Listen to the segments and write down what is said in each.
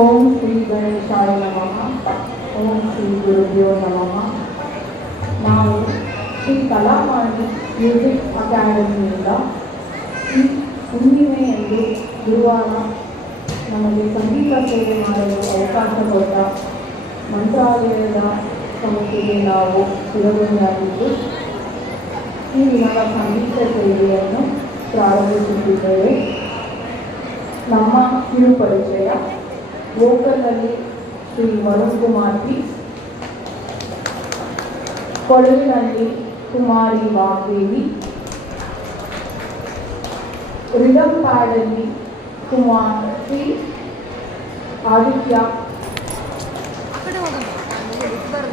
ಓಂ ಶ್ರೀ ಗಣೇಶಾಯ ನಮಃ. ಓಂ ಶ್ರೀ ಗುರುಭ್ಯೋ ನಮಃ. ನಾವು ಶ್ರೀ ಕಲಾವಾಣಿ ಮ್ಯೂಸಿಕ್ ಅಕಾಡೆಮಿಯಿಂದ ಈ ಹುಣ್ಣಿಮೆಯಂದು ಗುರುವಾರ ನಮಗೆ ಸಂಗೀತ ಸೇವೆ ಮಾಡಲು ಅವಕಾಶ ಕೊಟ್ಟ ಮಂತ್ರಾಲಯದ ಸಮಿತಿಗೆ ನಾವು ಚಿರಋಣಿಯಾಗಿದ್ದು ಈ ದಿನದ ಸಂಗೀತ ಸೇವೆಯನ್ನು ಪ್ರಾರಂಭಿಸುತ್ತಿದ್ದೇವೆ. ನಮ್ಮ ಕಿರು ಪರಿಚಯ: ವೋಕಲಲ್ಲಿ ಶ್ರೀ ವರುಣ್ ಕುಮಾರ್ ಪಿ, ಕೊಳಲಿನಲ್ಲಿ ಕುಮಾರಿ ವಾಗ್ದೇವಿ, ರಿದಮ್ ಪ್ಯಾಡಲ್ಲಿ ಕುಮಾರ್ ಶ್ರೀ ಆದಿತ್ಯ,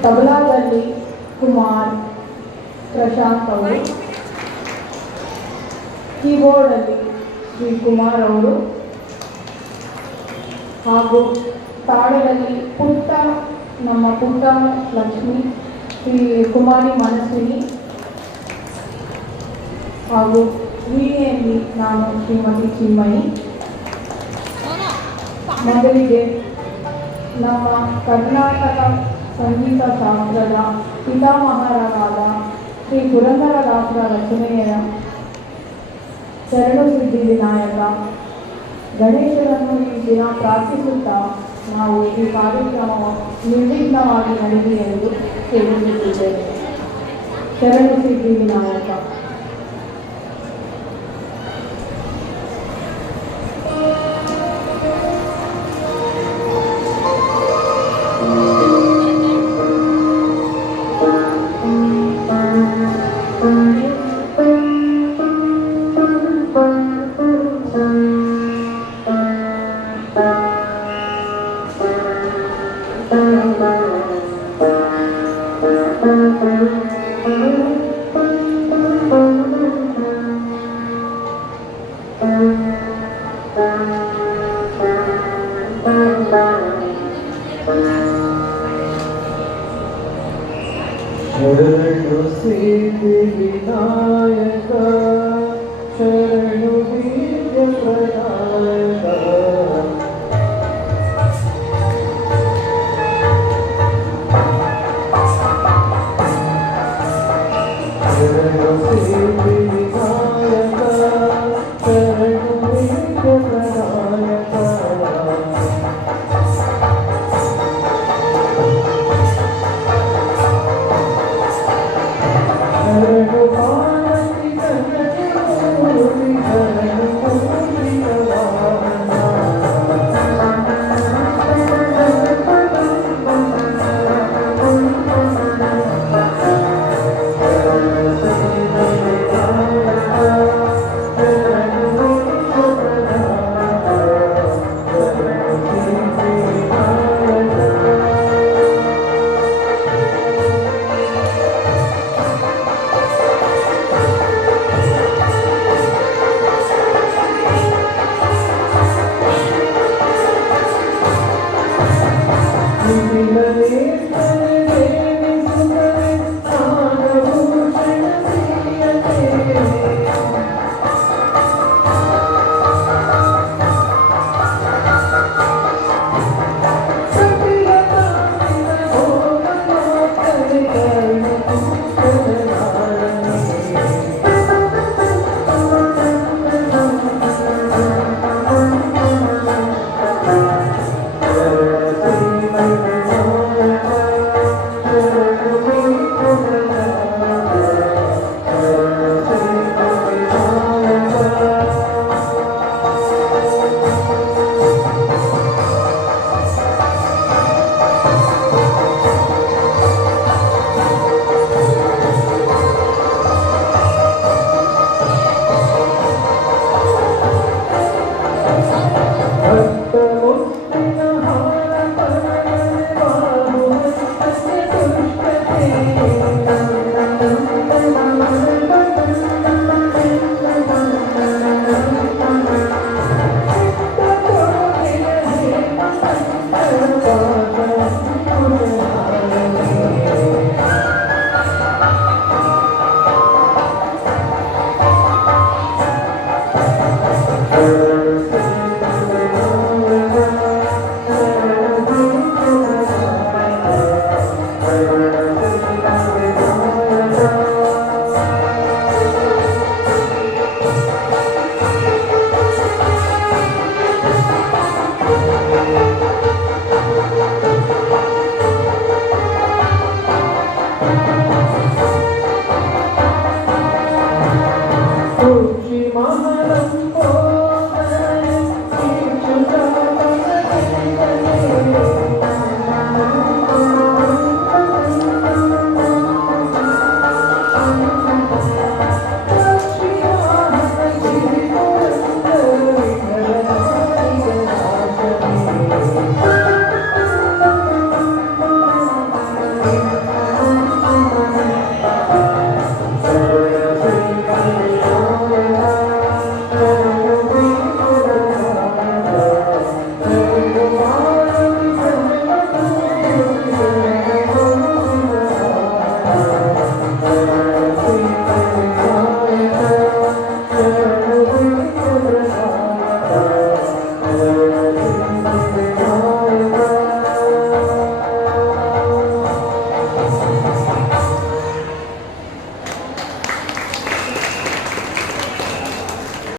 ತಬಲಾದಲ್ಲಿ ಕುಮಾರ್ ಪ್ರಶಾಂತ್ ಅವರು, ಕೀಬೋರ್ಡಲ್ಲಿ ಶ್ರೀ ಕುಮಾರ್ ಅವರು ಹಾಗೂ ತಾಳದಲ್ಲಿ ನಮ್ಮ ಪುಟ್ಟ ಲಕ್ಷ್ಮಿ ಶ್ರೀ ಕುಮಾರಿ ಮನಸ್ವಿನಿ ಹಾಗೂ ವೀಣೆಯಲ್ಲಿ ನಾನು ಶ್ರೀಮತಿ ಚಿನ್ಮಯಿ. ಮೊದಲಿಗೆ ನಮ್ಮ ಕರ್ನಾಟಕ ಸಂಗೀತ ಶಾಸ್ತ್ರದ ಪಿತಾಮಹರಾದ ಶ್ರೀ ಪುರಂದರದಾಸರ ರಚನೆಯ ಶರಣು ಸಿದ್ಧಿ ವಿನಾಯಕ ಗಣೇಶನನ್ನು ಈ ದಿನ ಪ್ರಾರ್ಥಿಸುತ್ತಾ ನಾವು ಈ ಕಾರ್ಯಕ್ರಮವು ನಿರ್ವಿಘ್ನವಾಗಿ ನಡೆಯಲಿ ಎಂದು ಕೇಳಿಸುತ್ತಿದ್ದೇವೆ. ಶರಣು ಸಿದ್ಧಿ ವಿನಾಯಕ.